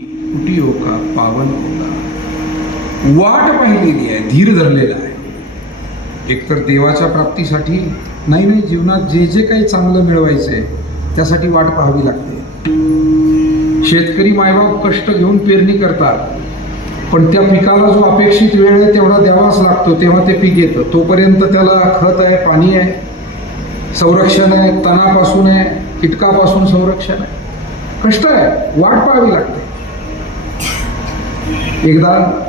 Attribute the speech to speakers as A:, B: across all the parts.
A: कुटी का पावन होता। वाट पाहिलेली आहे धीर धरलेला आहे. एकतर देवाच्या प्राप्तीसाठी नाही नाही जीवनात जे जे काही चांगलं मिळवायचंय त्यासाठी वाट पाहावी लागते. शेतकरी मायबाप कष्ट घेऊन पेरणी करतात पण त्या पिकाला जो अपेक्षित वेळ आहे तेवढा द्यावाच लागतो तेव्हा ते पीक येतं. तोपर्यंत त्याला खत आहे पाणी आहे संरक्षण आहे तणापासून आहे कीटकापासून संरक्षण आहे. कष्ट आहे वाट पाहावी लागते. एकदा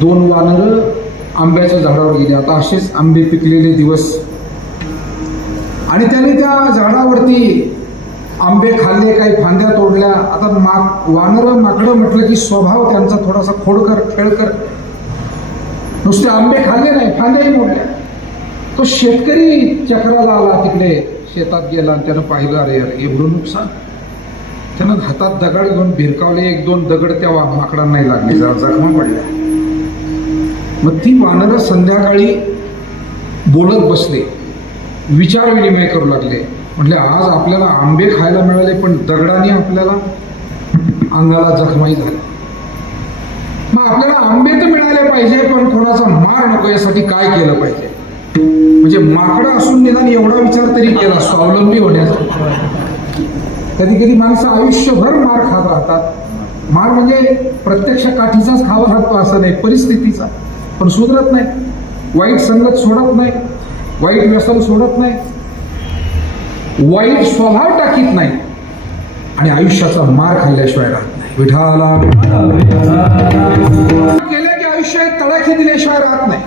A: दोन वानर आंब्याच्या झाडावर गेली. आता असेच आंबे पिकलेले दिवस. आणि त्याने त्या झाडावरती आंबे खाल्ले काही फांद्या तोडल्या. आता माग वानर माकडं म्हटलं की स्वभाव त्यांचा थोडासा खोडकर खेळकर. नुसते आंबे खाल्ले नाही फांद्याही मोडल्या. तो शेतकरी चक्राला आला तिकडे. शेतात गेला आणि त्यानं पाहिलं अरे अरे एवढं नुकसान. त्यानं हातात दगड घेऊन भिरकावले एक दोन दगड त्या माकडांनाही लागले. जरा जखमा पडल्या. मग ती वानरं संध्याकाळी बोलत बसले. विचार विनिमय करू लागले. म्हटले आज आपल्याला आंबे खायला मिळाले पण दगडाने आपल्याला अंगाला जखमाही झाल्या मग आपल्याला आंबे तर मिळाले पाहिजे पण कोणाचा मार नको यासाठी काय केलं पाहिजे? म्हणजे माकडं असून निदान एवढा विचार तरी केला स्वावलंबी होण्याचा. कधी कधी माणसं आयुष्यभर मार खात राहतात. मार म्हणजे प्रत्यक्ष काठीचाच खावा लागतो असं नाही परिस्थितीचा. पण सुधरत नाही. वाईट संगत सोडत नाही. वाईट व्यसन सोडत नाही. वाईट स्वभाव टाकीत नाही. आणि आयुष्याचा मार खाल्ल्याशिवाय राहत नाही. विठाला गेल्या की आयुष्य तळाखी दिल्याशिवाय राहत नाही.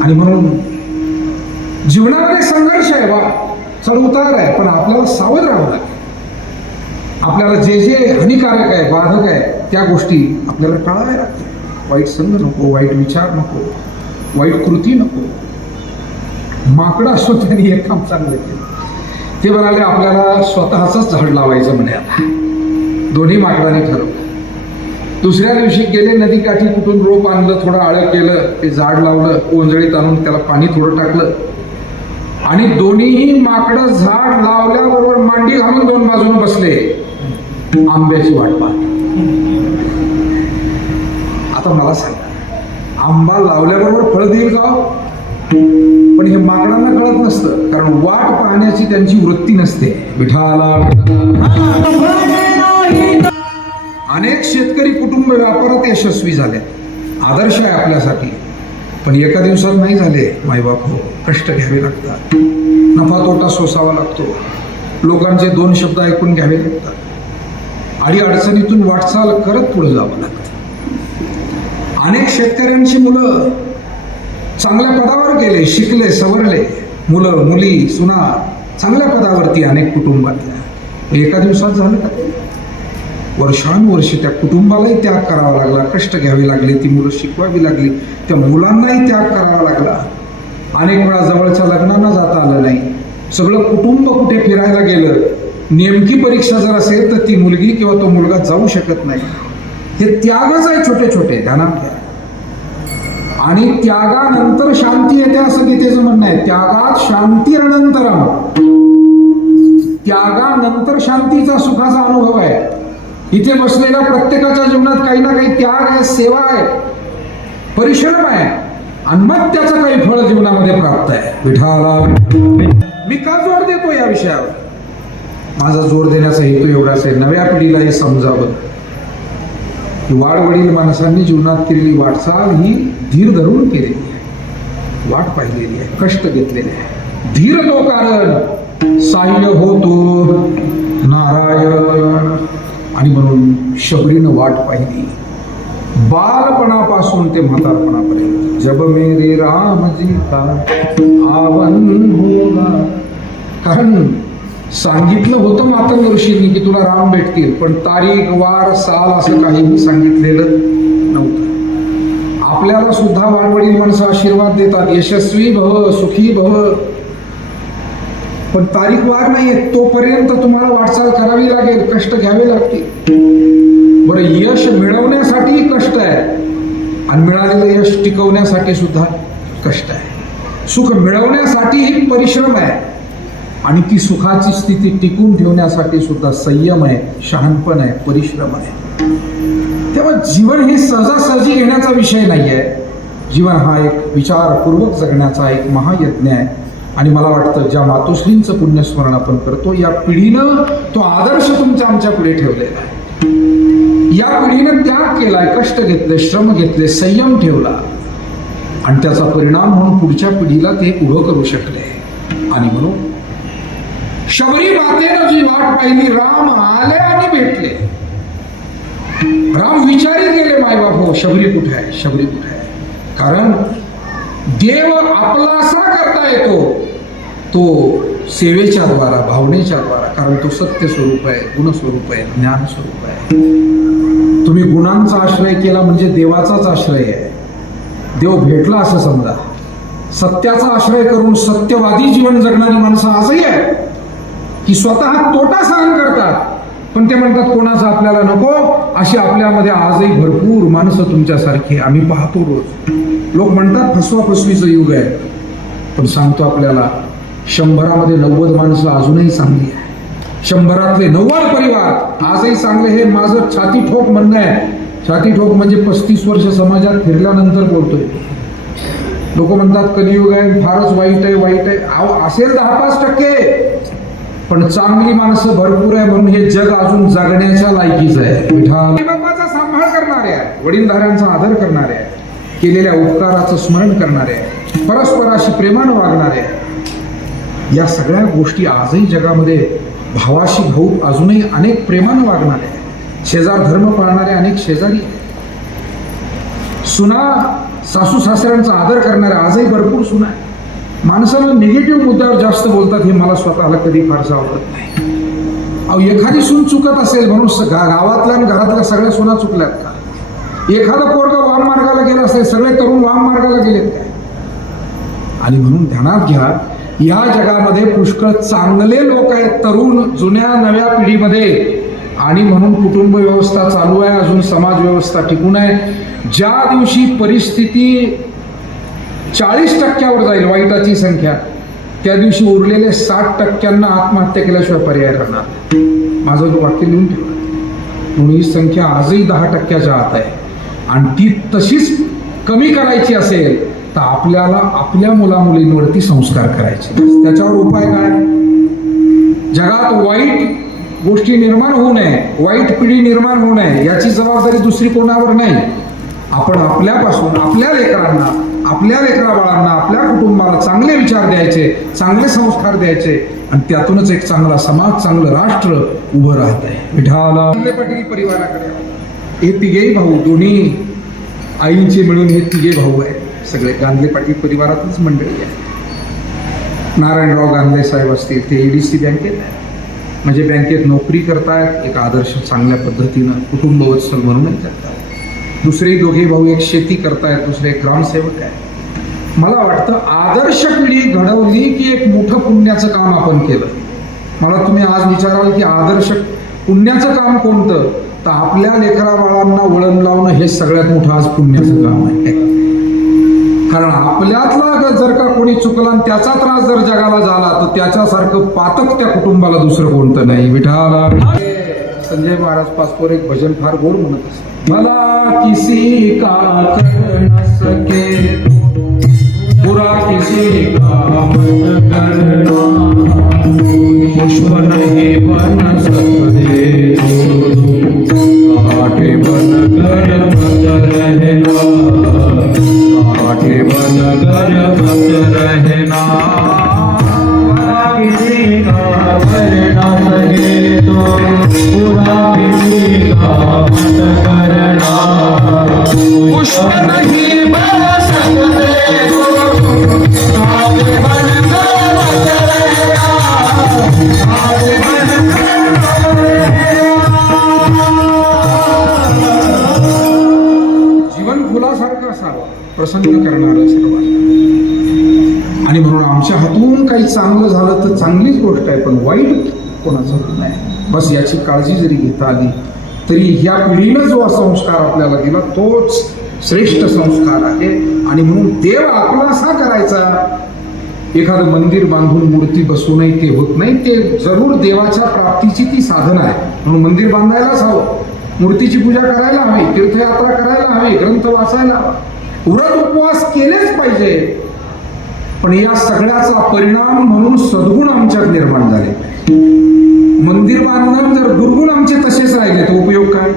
A: आणि म्हणून जीवनामध्ये संघर्ष आहे बा. चढ उतार आहे पण आपल्याला सावध राहावं लागेल. आपल्याला जे जे हानिकारक आहे बाधक आहे त्या गोष्टी आपल्याला टाळाव्या लागतील वाईट संग नको वाईट विचार नको वाईट कृती नको. माकडं असो त्यांनी एक काम चांगलं केलं. ते म्हणाले आपल्याला स्वतःच झाड लावायचं म्हणे आता. दोन्ही माकडाने ठरवलं. दुसऱ्या दिवशी गेले नदीकाठी कुठून रोप आणलं थोडं आळं केलं ते झाड लावलं ओंजळीत आणून त्याला पाणी थोडं टाकलं. आणि दोन्हीही माकडं झाड लावल्याबरोबर मांडी घालून दोन बाजून बसले. आंब्याची वाट पाहत. आता मला सांगा आंबा लावल्याबरोबर फळ देईल का हो? पण हे माकडांना कळत नसतं कारण वाट पाहण्याची त्यांची वृत्ती नसते. विठाला अनेक शेतकरी कुटुंब व्यापारात यशस्वी झाले. आदर्श आहे आपल्यासाठी. पण एका दिवसात नाही झाले मायबाप हो कष्ट घ्यावे लागतात. नफा तोटा सोसावा लागतो. लोकांचे दोन शब्द ऐकून घ्यावे लागतात. आणि अडचणीतून वाटचाल करत पुढे जावं लागतं. अनेक शेतकऱ्यांची मुलं चांगल्या पदावर गेले शिकले सवरले. मुलं मुली सुना चांगल्या पदावरती अनेक कुटुंबातल्या एका दिवसात झालं का ते? त्या कुटुंबालाही त्याग करावा लागला कष्ट घ्यावे लागले ती मुलं शिकवावी लागली त्या मुलांनाही त्याग करावा लागला. अनेक वेळा जवळच्या लग्नांना जाता आलं नाही. सगळं कुटुंब कुठे फिरायला गेलं नेमकी परीक्षा जर असेल तर ती मुलगी किंवा तो मुलगा जाऊ शकत नाही. हे त्यागच आहे छोटे छोटे ध्यानात घ्या. आणि त्यागानंतर शांती येते असं गीतेचं म्हणणं आहे. त्यागात शांती अनंतरम त्यागानंतर शांतीचा सुखाचा अनुभव आहे. इथे बसलेल्या प्रत्येकाच्या जीवनात काही ना काही त्याग आहे सेवा आहे परिश्रम आहे. आणि मग त्याचं काही फळ जीवनामध्ये प्राप्त आहे. विठाला मी का जोर देतो या विषयावर? माझा जोर देण्याचा हेतू एवढाच आहे नव्या पिढीला हे समजावं. की वाडवडील माणसांनी जीवनात केलेली वाटचाल ही धीर धरून केलेली आहे. वाट पाहिलेली आहे कष्ट घेतलेले आहे. धीर तो कारण साह्य होतो नारायण. आणि म्हणून शबरीनं वाट पाहिली. बालपणापासून ते म्हातारपणापर्यंत. जब मेरे रामजी का आवन होगा. कारण सांगितलं होतं मातंग ऋषींनी की तुला राम भेटतील पण तारीख वार साल असं काहीही सांगितलेलं नव्हतं. आपल्याला सुद्धा वाडवडील माणसं आशीर्वाद देतात यशस्वी भव सुखी भव. पण तारीख वार नाहीये तोपर्यंत तुम्हाला वाटचाल करावी लागेल कष्ट घ्यावे लागतील. बरं यश मिळवण्यासाठी कष्ट आहे आणि मिळालेलं यश टिकवण्यासाठी सुद्धा कष्ट आहे. सुख मिळवण्यासाठीही परिश्रम आहे. आणि ती सुखाची स्थिती टिकून ठेवण्यासाठी सुद्धा संयम आहे शहाणपण आहे परिश्रम आहे. तेव्हा जीवन हे सहजासहजी घेण्याचा विषय नाही आहे जीवन हा एक विचारपूर्वक जगण्याचा एक महायज्ञ आहे. आणि मला वाटतं ज्या मातोश्रींचं पुण्यस्मरण आपण करतो या पिढीनं तो आदर्श तुमच्या आमच्या पुढे ठेवलेला आहे. या पिढीनं त्याग केलाय कष्ट घेतले श्रम घेतले संयम ठेवला. आणि त्याचा परिणाम म्हणून पुढच्या पिढीला ते उभं करू शकले. आणि म्हणून शबरी मातेनं जी वाट पाहिली राम आले आणि भेटले. राम विचारित गेले मायबाप हो शबरी कुठे आहे? शबरी कुठे आहे? कारण देव आपलासा करता येतो तो सेवेच्या द्वारा भावनेच्या द्वारा कारण तो सत्य स्वरूप आहे गुणस्वरूप आहे ज्ञान स्वरूप आहे. तुम्ही गुणांचा आश्रय केला म्हणजे देवाचाच आश्रय आहे. देव भेटला असं समजा. सत्याचा आश्रय करून सत्यवादी जीवन जगणारी माणसं आजही आहे की स्वतः तोटा सहन करतात. पण ते म्हणतात कोणाचं आपल्याला नको? अशी आपल्यामध्ये आजही भरपूर माणसं तुमच्यासारखी आम्ही पाहतो रोज. लोक म्हणतात फसवा फसवीचं युग आहे. पण सांगतो आपल्याला शंभरामध्ये नव्वद माणसं अजूनही चांगली आहे शंभरातले नव्वद परिवार आजही चांगले हे माझं छाती ठोक म्हणणं आहे. छाती ठोक म्हणजे पस्तीस वर्ष समाजात फिरल्यानंतर बोलतोय. लोक म्हणतात कलियुग आहे फारच वाईट आहे वाईट आहे. अहो, असेल दहा पाच टक्के. पण चांगली माणसं भरपूर आहे म्हणून हे जग अजून जगण्याच्या लायकीच आहे. विठाल सांभाळ करणारे आहे वडीलधाऱ्यांचा आदर करणारे आहे केलेल्या उपकाराचं स्मरण करणारे आहे परस्पराशी प्रेमानं वागणारे आहे या सगळ्या गोष्टी आजही जगामध्ये भावाशी भाऊ अजूनही अनेक प्रेमानं वागणारे आहे शेजार धर्म पाळणारे अनेक शेजारी सुना सासू सासऱ्यांचा आदर करणारे आजही भरपूर सुना आहे माणसानं निगेटिव्ह मुद्द्यावर जास्त बोलतात हे मला स्वतःला कधी फारसं आवडत नाही. अहो एखादी सून चुकत असेल म्हणून स- गा- गावातल्या आणि घरातल्या सगळ्या सुना चुकल्यात का? एखादं पोरगा वाम मार्गाला गेलं असेल सगळे तरुण वाम मार्गाला गेलेत काय आणि म्हणून ध्यानात घ्या या जगामध्ये पुष्कळ चांगले लोक आहेत तरुण जुन्या नव्या पिढीमध्ये. आणि म्हणून कुटुंब व्यवस्था चालू आहे अजून समाज व्यवस्था टिकून आहे. ज्या दिवशी परिस्थिती चाळीस टक्क्यावर जाईल वाईटाची संख्या. त्या दिवशी उरलेले साठ टक्क्यांना आत्महत्या केल्याशिवाय पर्याय राहणार माझं वाक्य लिहून ठेवा. म्हणून ही संख्या आजही दहा टक्क्याच्या आत आहे. आणि ती तशीच कमी करायची असेल तर आपल्याला आपल्या मुलामुलींवरती संस्कार करायचे. त्याच्यावर उपाय काय? जगात वाईट गोष्टी निर्माण होऊ नये वाईट पिढी निर्माण होऊ नये याची जबाबदारी दुसरी कोणावर नाही. आपण आपल्यापासून आपल्या लेकरांना आपल्या लेकरा बाळांना आपल्या कुटुंबाला चांगले विचार द्यायचे चांगले संस्कार द्यायचे आणि त्यातूनच एक चांगला समाज चांगलं राष्ट्र उभं राहत आहे विठाला पाटील परिवाराकडे हे तिघेही भाऊ दोन्ही आईंचे मिळून हे तिघे भाऊ आहेत. सगळे गांधले पाटील परिवारातच मंडळी आहे नारायणराव गांधले साहेब असतील ते एडीसी बँकेत आहे म्हणजे बँकेत नोकरी करतायत एक आदर्श चांगल्या पद्धतीनं कुटुंबवत्सल म्हणूनही करतात. दुसरे दोघे भाऊ एक शेती करतायत दुसरे एक ग्रामसेवक आहे मला वाटतं आदर्श पिढी घडवली की एक मोठं पुण्याचं काम आपण केलं? मला तुम्ही आज विचाराल की आदर्श पुण्याचं काम कोणतं? तर आपल्या लेकरा बाळांना वळण लावणं हे सगळ्यात मोठं आज पुण्याचं काम आहे. कारण आपल्यातला जर का कोणी चुकला आणि त्याचा त्रास जर जगाला झाला तर त्याच्यासारखं पातक त्या कुटुंबाला दुसरं कोणतं नाही. विठाला संजय महाराज पासपोर एक भजन फार गोड म्हणत असत मला किसी का कर न सके. प्रसन्न करणारं सर्वांना आणि म्हणून आमच्या हातून काही चांगलं झालं तर चांगलीच गोष्ट आहे पण वाईट कोणाचं होत नाही. बस याची काळजी जरी घेता आली तरी ह्या पिढीनं जो संस्कार आपल्याला दिला तोच श्रेष्ठ संस्कार आहे. आणि म्हणून देव आपला असा करायचा एखादं मंदिर बांधून मूर्ती बसूनही ते होत नाही ते जरूर देवाच्या प्राप्तीची ती साधन आहे. म्हणून मंदिर बांधायलाच हवं. मूर्तीची पूजा करायला हवी तीर्थयात्रा करायला हवी ग्रंथ वाचायला हवा. व्रत उपवास केलेच पाहिजे. पण या सगळ्याचा परिणाम म्हणून सद्गुण आमच्यात निर्माण झाले. मंदिर बांधणं जर दुर्गुण आमचे तसेच राहिले तर उपयोग काय?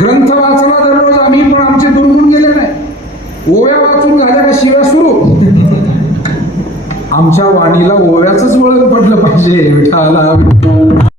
A: ग्रंथ वाचला दररोज आम्ही पण आमचे दुर्गुण गेले नाही. ओव्या वाचून झाल्या का शिव्या सुरू. आमच्या वाणीला ओव्याच वळण पडलं पाहिजे विठाला.